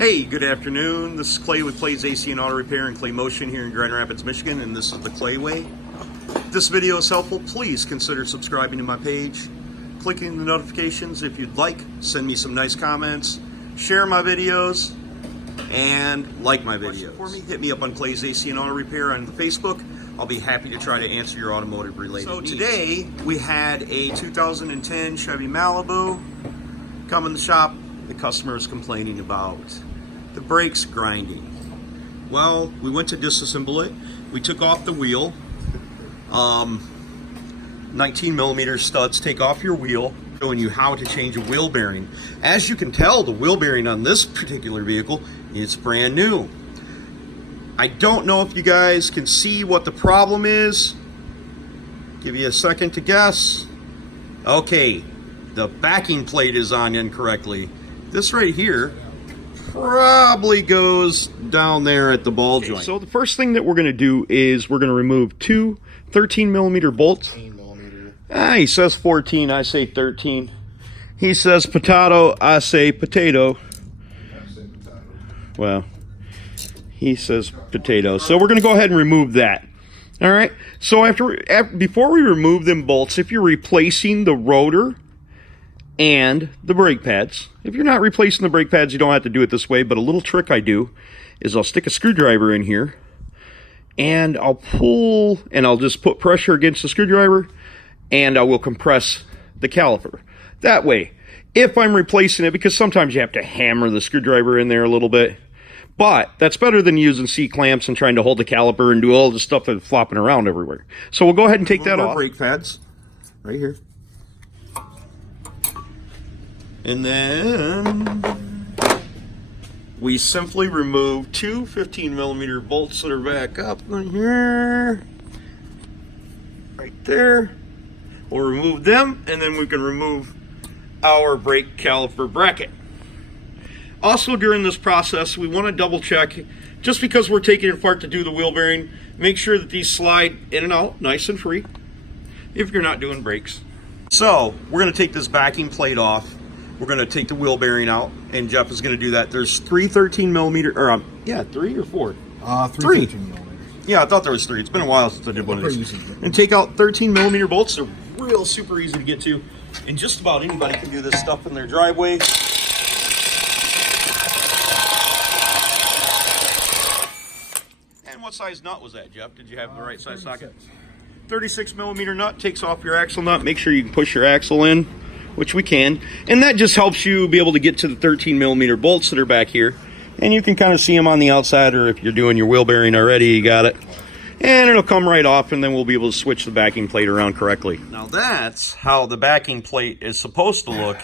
Hey, good afternoon. This is Clay with Clay's AC and Auto Repair and Clay Motion here in Grand Rapids, Michigan, and this is the Clay Way. If this video is helpful, please consider subscribing to my page, clicking the notifications. If you'd like, send me some nice comments, share my videos, and like my videos. For me, hit me up on Clay's AC and Auto Repair on Facebook. I'll be happy to try to answer your automotive related needs. So today, we had a 2010 Chevy Malibu come in the shop. The customer is complaining about the brakes grinding. Well, we went to disassemble it. We took off the wheel. 19mm studs take off your wheel, showing you how to change a wheel bearing. As you can tell, the wheel bearing on this particular vehicle is brand new. I don't know if you guys can see what the problem is. Give you a second to guess. Okay, the backing plate is on incorrectly. This right here probably goes down there at the ball joint. So the first thing that we're going to do is we're going to remove two 13mm bolts. 13mm. He says 14, I say 13. He says potato, I say potato. Well, he says potato. So we're going to go ahead and remove that. All right. So before we remove them bolts, if you're replacing the rotor and the brake pads. If you're not replacing the brake pads, you don't have to do it this way, but a little trick I do is I'll stick a screwdriver in here and I'll pull and I'll just put pressure against the screwdriver and I will compress the caliper. That way, if I'm replacing it, because sometimes you have to hammer the screwdriver in there a little bit, but that's better than using C-clamps and trying to hold the caliper and do all the stuff that's flopping around everywhere. So we'll go ahead and take that off. Brake pads right here. And then we simply remove two 15mm bolts that are back up in here, right there. We'll remove them, and then we can remove our brake caliper bracket. Also, during this process, we want to double check, just because we're taking it apart to do the wheel bearing, make sure that these slide in and out nice and free if you're not doing brakes. So we're going to take this backing plate off. We're going to take the wheel bearing out, and Jeff is going to do that. There's three 13mm, or yeah, 3 or 4? Three. 13mm. Yeah, I thought there was 3. It's been a while since I did one of these. And take out 13mm bolts. They're real super easy to get to, and just about anybody can do this stuff in their driveway. And what size nut was that, Jeff? Did you have the right size socket? 36mm nut takes off your axle nut. Make sure you can push your axle in, which we can, and that just helps you be able to get to the 13mm bolts that are back here, and you can kind of see them on the outside, or if you're doing your wheel bearing already, you got it, and it'll come right off, and then we'll be able to switch the backing plate around correctly. Now that's how the backing plate is supposed to look.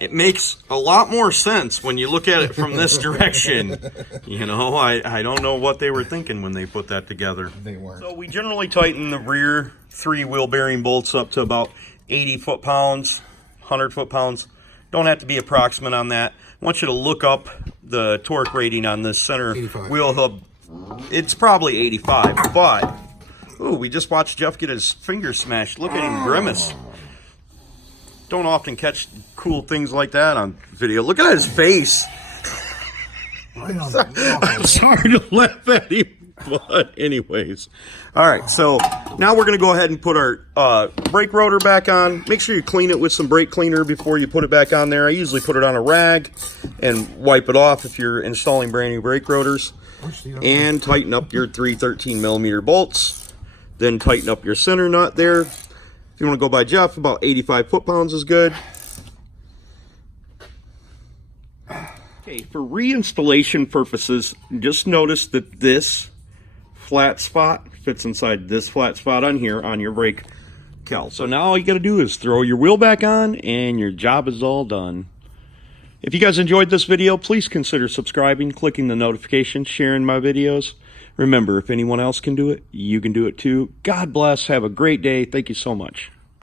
It makes a lot more sense when you look at it from this direction. You know, I don't know what they were thinking when they put that together. They weren't. So we generally tighten the rear 3 wheel bearing bolts up to about 80 foot-pounds. 100 foot-pounds. Don't have to be approximate on that. I want you to look up the torque rating on this center 85. Wheel hub. It's probably 85, but ooh, we just watched Jeff get his finger smashed. Look at him grimace. Don't often catch cool things like that on video. Look at his face. I'm sorry to laugh at him. But anyways, all right, so now we're going to go ahead and put our brake rotor back on. Make sure you clean it with some brake cleaner before you put it back on there. I usually put it on a rag and wipe it off if you're installing brand new brake rotors. And tighten up your 3 13mm bolts. Then tighten up your center nut there. If you want to go by Jeff, about 85 foot-pounds is good. Okay, for reinstallation purposes, just notice that this flat spot fits inside this flat spot on here on your brake cal. So now all you got to do is throw your wheel back on and your job is all done. If you guys enjoyed this video, please consider subscribing, clicking the notifications, sharing my videos. Remember, if anyone else can do it, you can do it too. God bless. Have a great day. Thank you so much.